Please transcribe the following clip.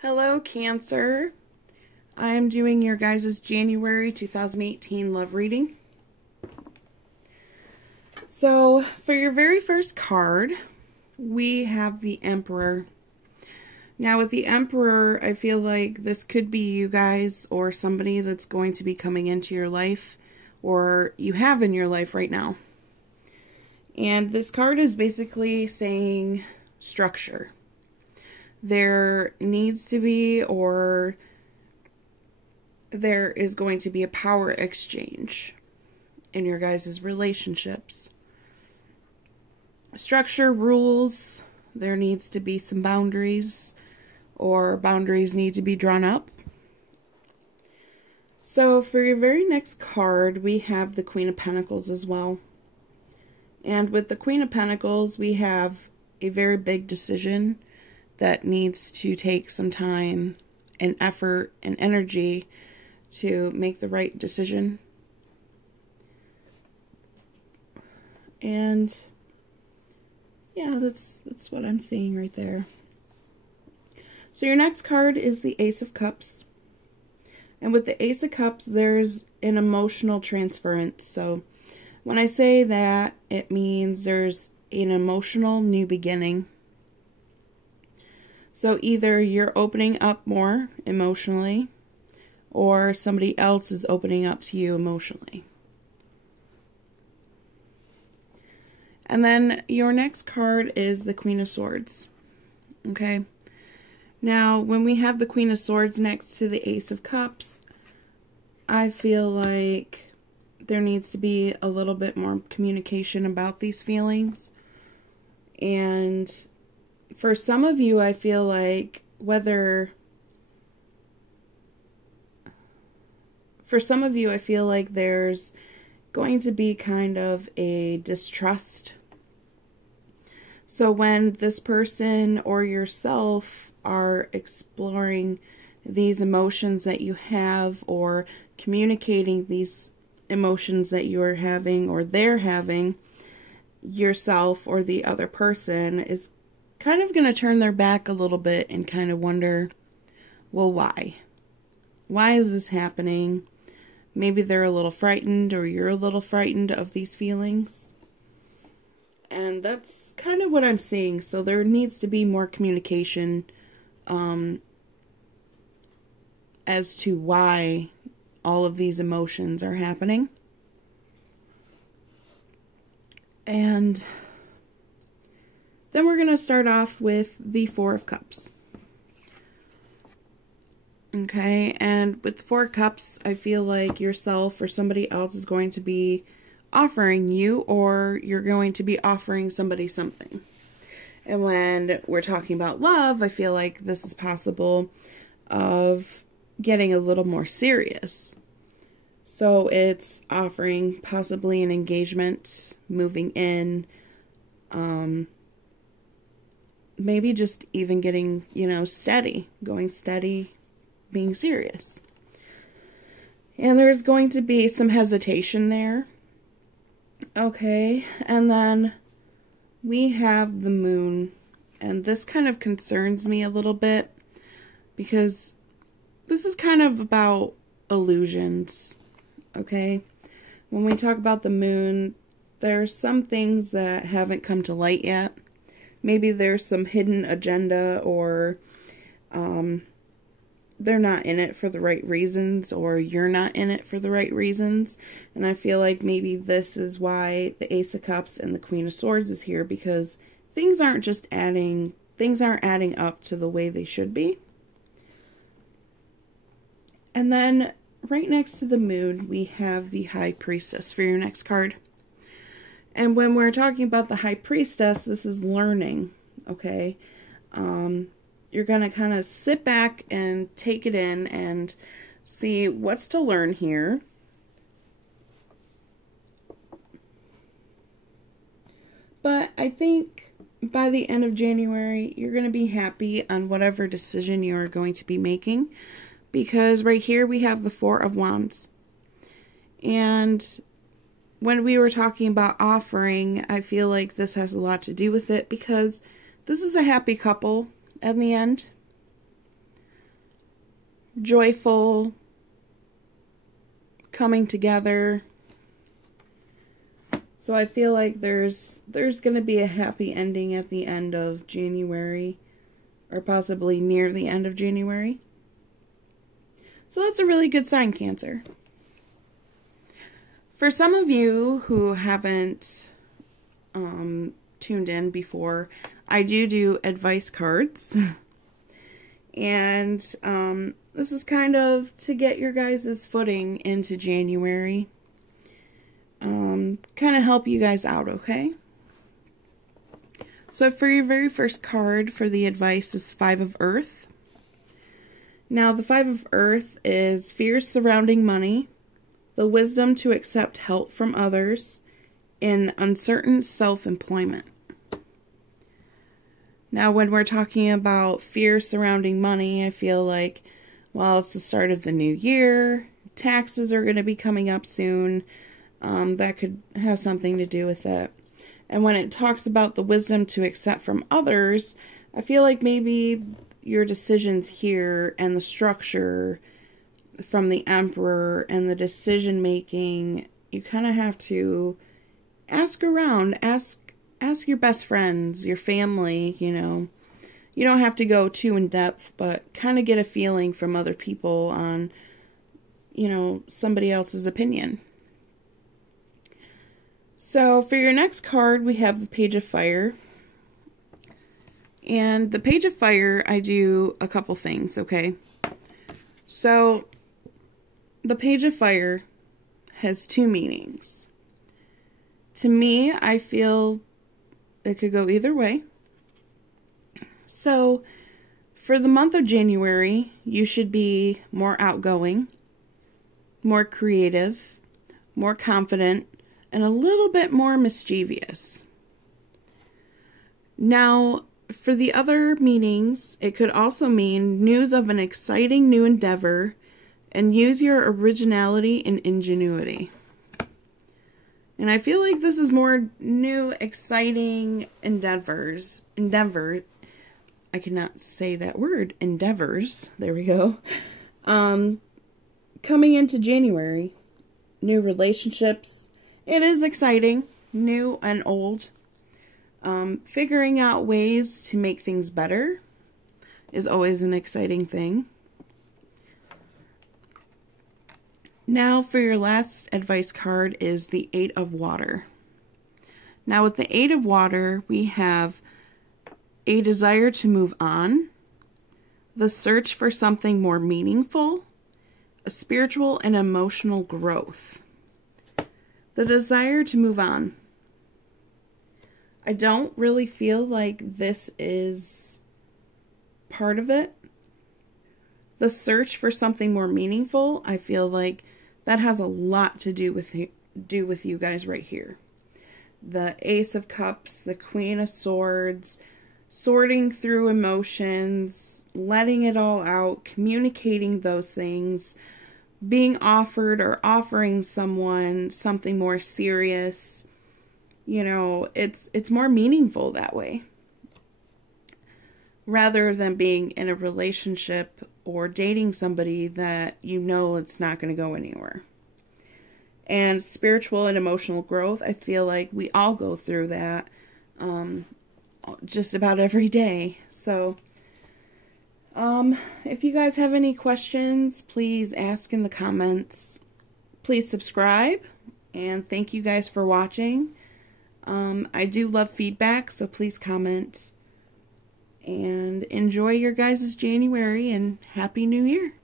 Hello, Cancer. I am doing your guys' January 2018 love reading. So, for your very first card, we have the Emperor. Now, with the Emperor, I feel like this could be you guys or somebody that's going to be coming into your life or you have in your life right now. And this card is basically saying structure. There needs to be, or there is going to be a power exchange in your guys' relationships. Structure, rules, there needs to be some boundaries, or boundaries need to be drawn up. So for your very next card, we have the Queen of Pentacles as well. And with the Queen of Pentacles, we have a very big decision that needs to take some time and effort and energy to make the right decision. And yeah, that's what I'm seeing right there. So your next card is the Ace of Cups. And with the Ace of Cups, there's an emotional transference. So when I say that, it means there's an emotional new beginning. So either you're opening up more emotionally, or somebody else is opening up to you emotionally. And then your next card is the Queen of Swords. Okay. Now, when we have the Queen of Swords next to the Ace of Cups, I feel like there needs to be a little bit more communication about these feelings. And for some of you, I feel like there's going to be kind of a distrust. So when this person or yourself are exploring these emotions that you have, or communicating these emotions that you're having or they're having, yourself or the other person is kind of going to turn their back a little bit and kind of wonder, well, why? Why is this happening? Maybe they're a little frightened, or you're a little frightened of these feelings. And that's kind of what I'm seeing. So there needs to be more communication as to why all of these emotions are happening. And then we're going to start off with the Four of Cups. Okay, and with the Four of Cups, I feel like yourself or somebody else is going to be offering you, or you're going to be offering somebody something. And when we're talking about love, I feel like this is possible of getting a little more serious. So it's offering possibly an engagement, moving in, maybe just even getting, steady, going steady, being serious. And there's going to be some hesitation there. Okay, and then we have the Moon, and this kind of concerns me a little bit because this is kind of about illusions. Okay, when we talk about the Moon, there's some things that haven't come to light yet. Maybe there's some hidden agenda, or they're not in it for the right reasons, or you're not in it for the right reasons. And I feel like maybe this is why the Ace of Cups and the Queen of Swords is here, because things aren't adding up to the way they should be. And then right next to the Moon, we have the High Priestess for your next card. And when we're talking about the High Priestess, this is learning, okay? You're going to kind of sit back and take it in and see what's to learn here. But I think by the end of January, you're going to be happy on whatever decision you are going to be making. Because right here we have the Four of Wands. And when we were talking about offering, I feel like this has a lot to do with it, because this is a happy couple in the end. joyful, coming together. So I feel like there's going to be a happy ending at the end of January, or possibly near the end of January. So that's a really good sign, Cancer. For some of you who haven't tuned in before, I do advice cards. And this is kind of to get your guys' footing into January. Kind of help you guys out, okay? So for your very first card for the advice is Five of Earth. Now the Five of Earth is fears surrounding money, the wisdom to accept help from others, and uncertain self-employment. Now when we're talking about fears surrounding money, I feel like, well, it's the start of the new year, taxes are going to be coming up soon, that could have something to do with it. And when it talks about the wisdom to accept from others, I feel like maybe your decisions here and the structure from the Emperor and the decision making, you kind of have to ask around, ask your best friends, your family, you know. You don't have to go too in depth, but kind of get a feeling from other people on, you know, somebody else's opinion. So for your next card, we have the Page of Fire. And the Page of Fire, I do a couple things, okay? So the Page of Fire has two meanings. To me, I feel it could go either way. So for the month of January, you should be more outgoing, more creative, more confident, and a little bit more mischievous. Now, for the other meanings, it could also mean news of an exciting new endeavor and use your originality and ingenuity. And I feel like this is more new, exciting endeavors. I cannot say that word. Endeavors. There we go. Coming into January. New relationships. It is exciting. New and old. Figuring out ways to make things better is always an exciting thing. Now for your last advice card is the Eight of Water. Now with the Eight of Water, we have a desire to move on, the search for something more meaningful, a spiritual and emotional growth. The desire to move on. I don't really feel like this is part of it. The search for something more meaningful, I feel like that has a lot to do with you guys right here. The Ace of Cups, the Queen of Swords, sorting through emotions, letting it all out, communicating those things, being offered or offering someone something more serious. You know, it's more meaningful that way. Rather than being in a relationship or dating somebody that you know it's not going to go anywhere. And spiritual and emotional growth, I feel like we all go through that just about every day. So, if you guys have any questions, please ask in the comments. Please subscribe, and thank you guys for watching. I do love feedback, so please comment. And enjoy your guys' January, and Happy New Year.